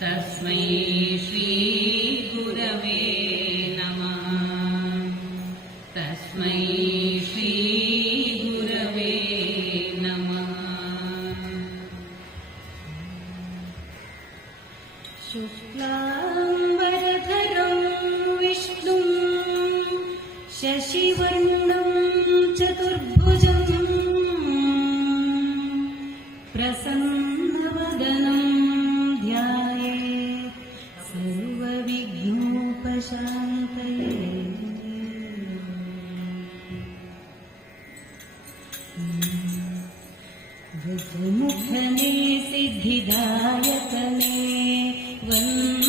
تفصيلا सिद्धिदायकने वन्दिते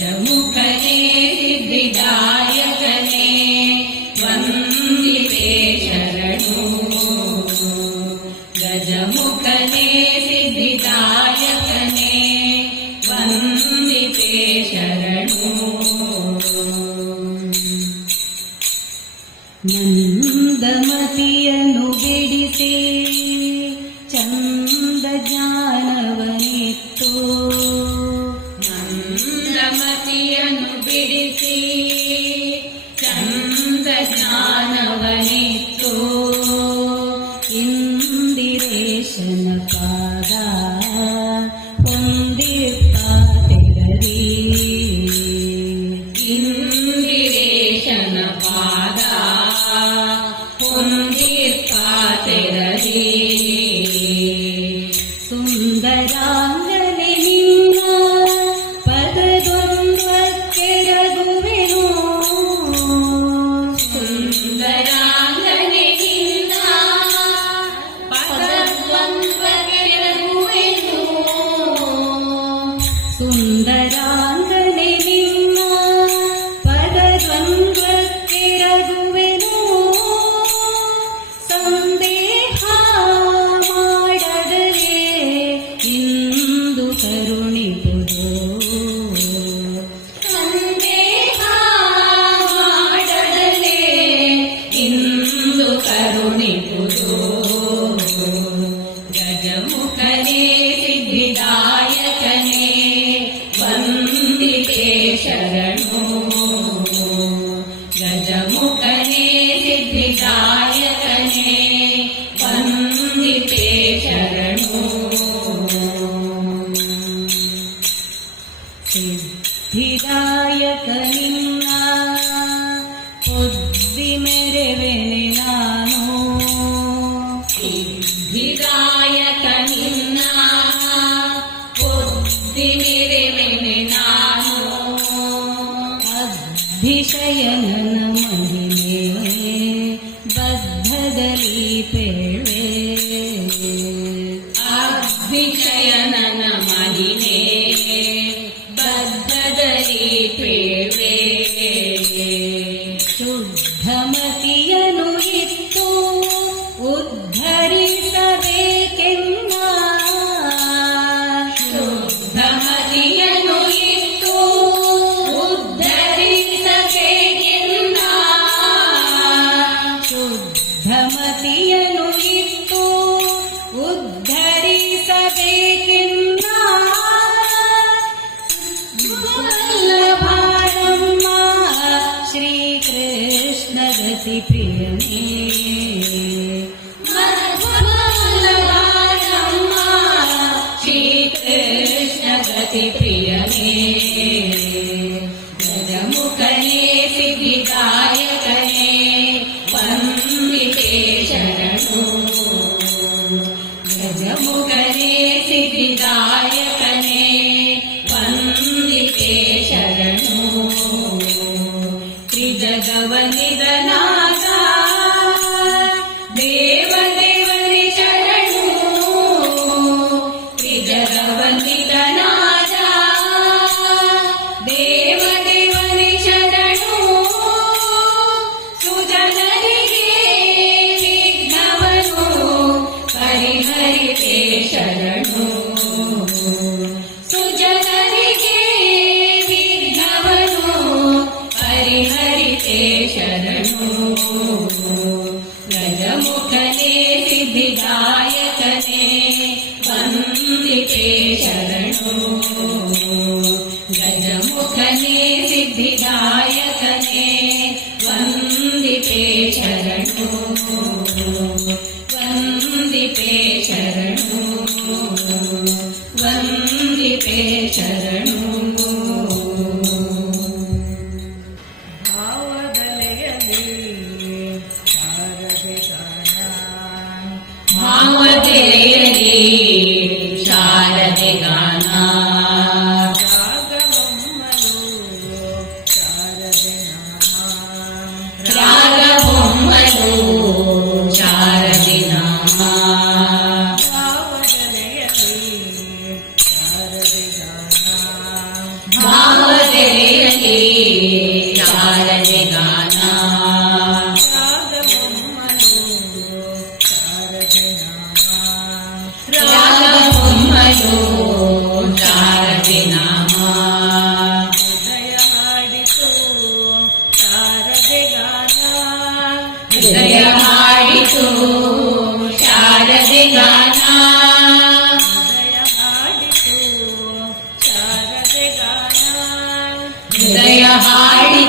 गजमुखने Yeah. Thank you.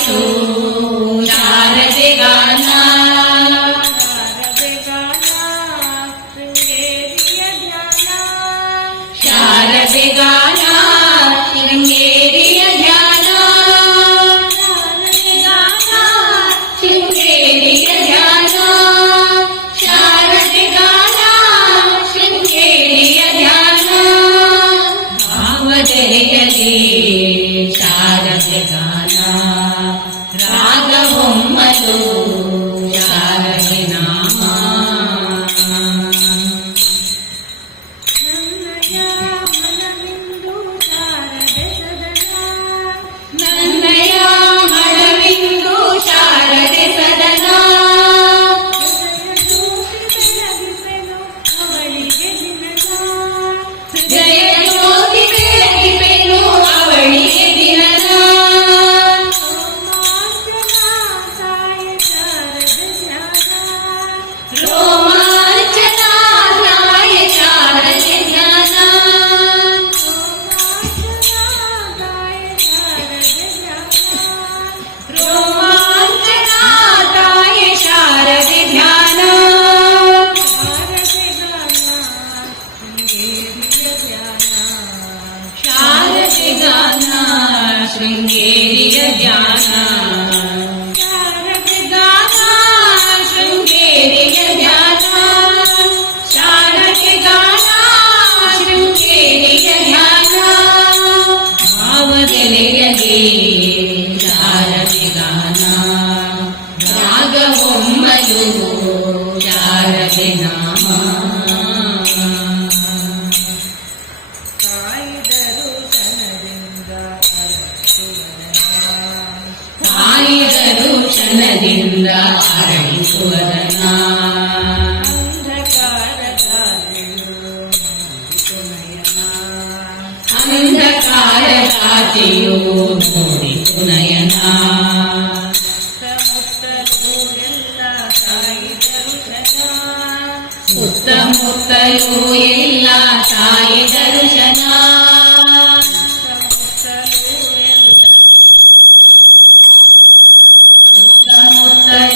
Senhor. Senhor.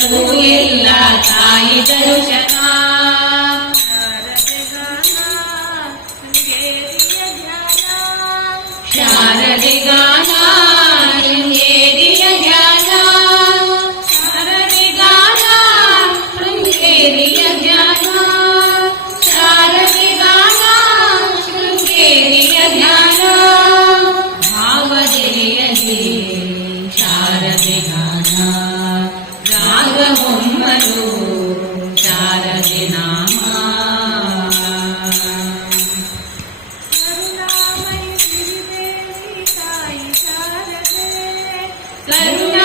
ಸುತ್ತಮುತ್ತಲೂ ಎಲ್ಲ ತಾಯಿ ದರ್ಶನ 来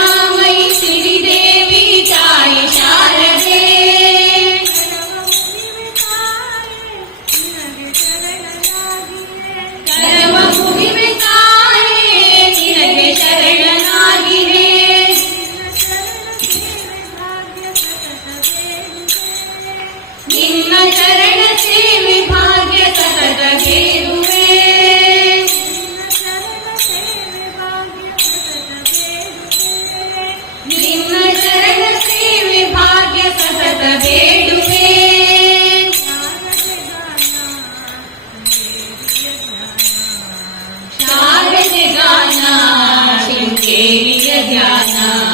Jana.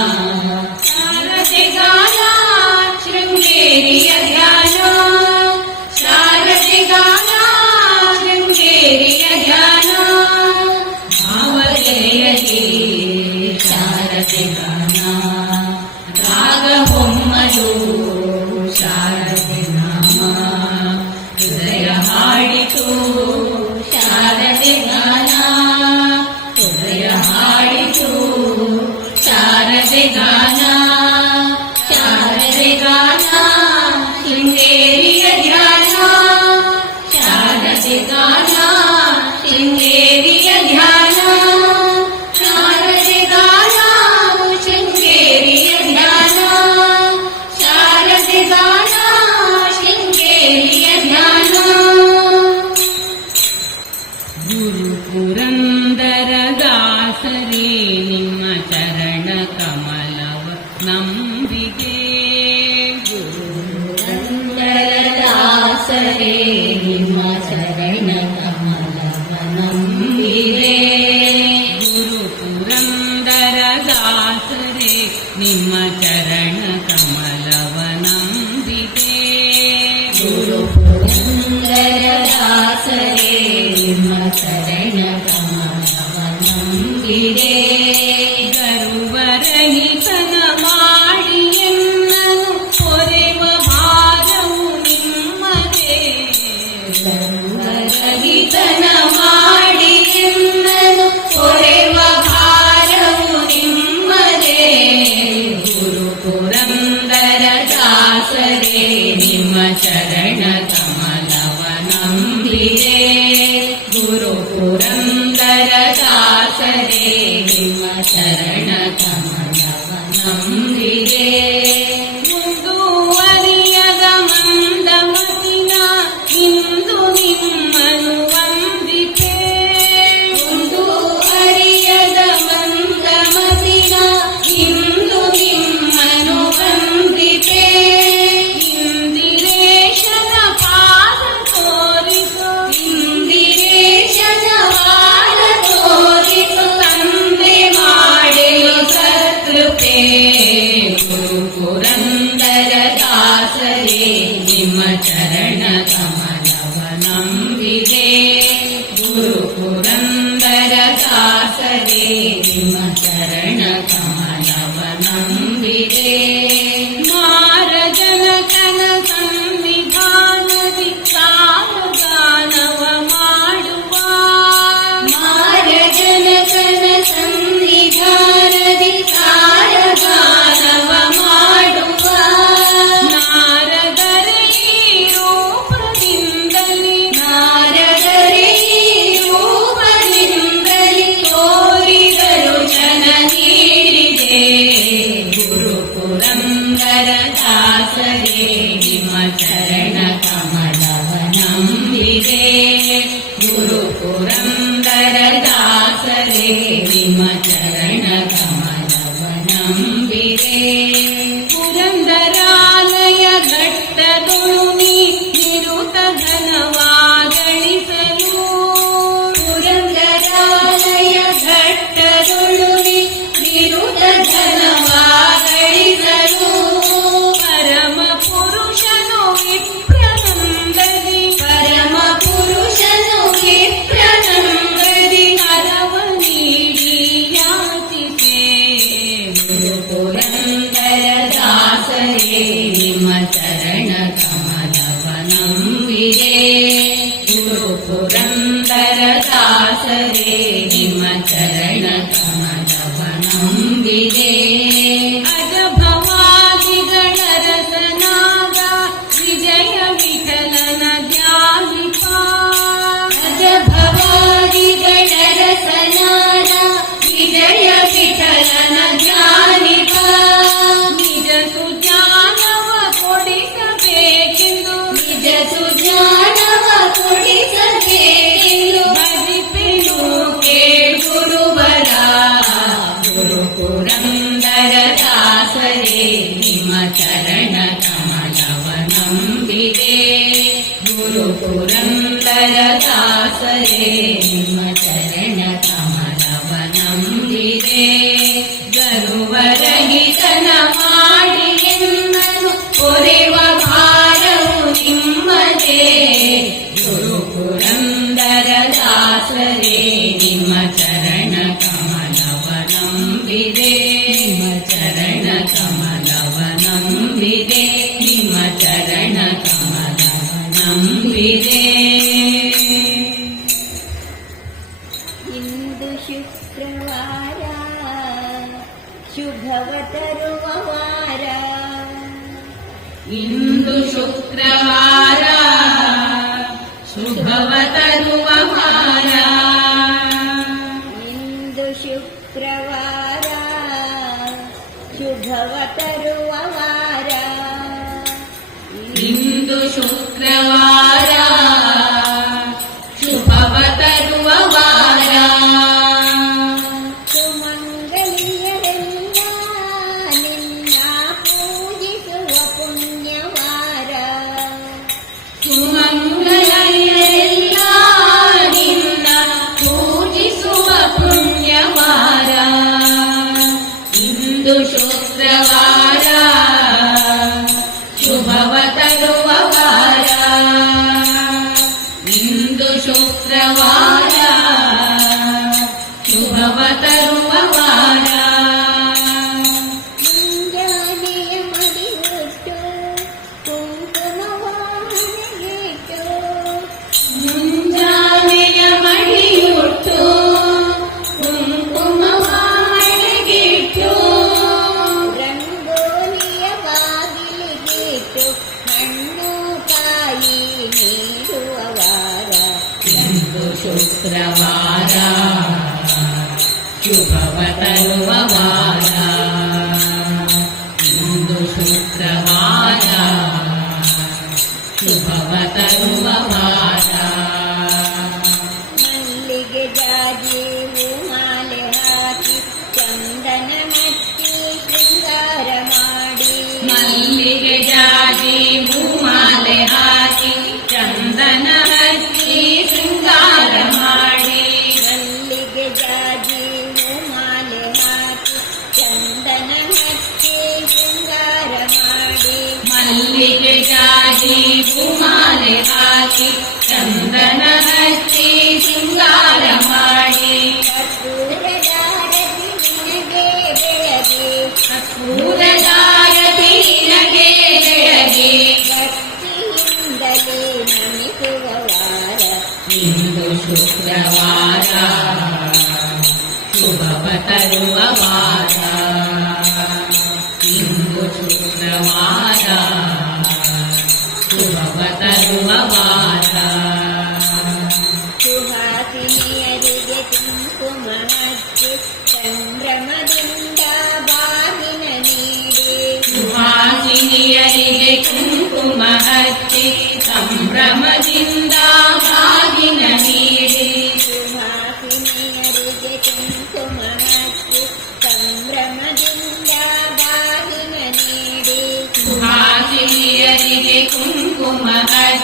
रे नि चरण ಚರ தருவமாக